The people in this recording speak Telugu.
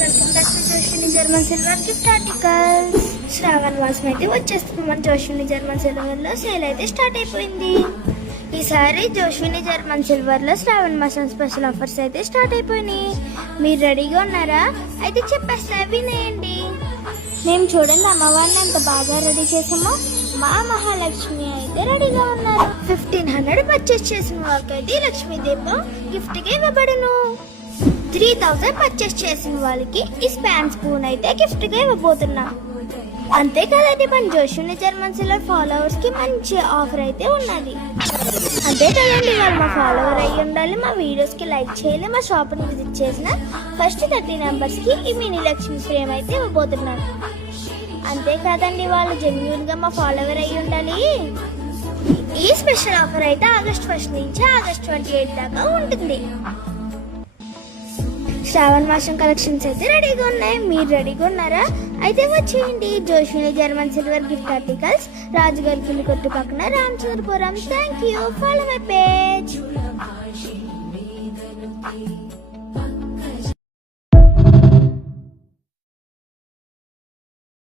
Welcome back to Joshini german silver gift articles. శ్రావణ మాసం అయితే వచ్చేస్తుంది. మన జోషిని జర్మన్ సిల్వర్ లో సేల్ అయితే స్టార్ట్ అయిపోయింది. ఈసారి జోషిని జర్మన్ సిల్వర్ లో శ్రావణ మాసం స్పెషల్ ఆఫర్స్ అయితే స్టార్ట్ అయిపోయినాయి. మీరు రెడీగా ఉన్నారా? అయితే చెప్పేస్తా, వినేయండి. మేము చూడండి అమ్మవారిని ఎంత బాగా రెడీ చేసామో. మా మహాలక్ష్మి అయితే రెడీగా ఉన్నారు. 1500 పర్చేస్ చేసిన వాళ్ళకైతే లక్ష్మీ దీపం గిఫ్ట్ గా ఇవ్వబడును. 3000 పర్చేస్ చేసిన వాళ్ళకి ఈ స్పాన్ స్పూన్ అయితే గిఫ్ట్ గా ఇవ్వబోతున్నాం. అంతేకాదండి, మన జోషిని జర్మన్ సిల్వర్ ఫాలోవర్స్ కి మంచి ఆఫర్ అయితే ఉన్నది. అంతే కదండి, వాళ్ళు మా ఫాలోవర్ అయ్యి ఉండాలి, మా వీడియోస్ కి లైక్ చేయాలి, మా షాప్ ని విజిట్ చేసిన ఫస్ట్ 30 మెంబర్స్ కి ఈ మినీ లక్ష్మి ఫ్రేమ్ అయితే ఇవ్వబోతున్నాను. అంతేకాదండి, వాళ్ళు జెన్యూన్ గా మా ఫాలోవర్ అయ్యి ఉండాలి. ఈ స్పెషల్ ఆఫర్ అయితే ఆగస్ట్ 1 నుంచి ఆగస్ట్ 28 దాకా ఉంటుంది. శ్రావణ మాసం కలెక్షన్స్ అయితే రెడీగా ఉన్నాయి. మీరు రెడీగా ఉన్నారా? అయితే వచ్చేయండి. Joshini german silver gift articles, రాజుగారి కింది కొట్టు పక్కన, Ramachandrapuram. Thank you. Follow my page.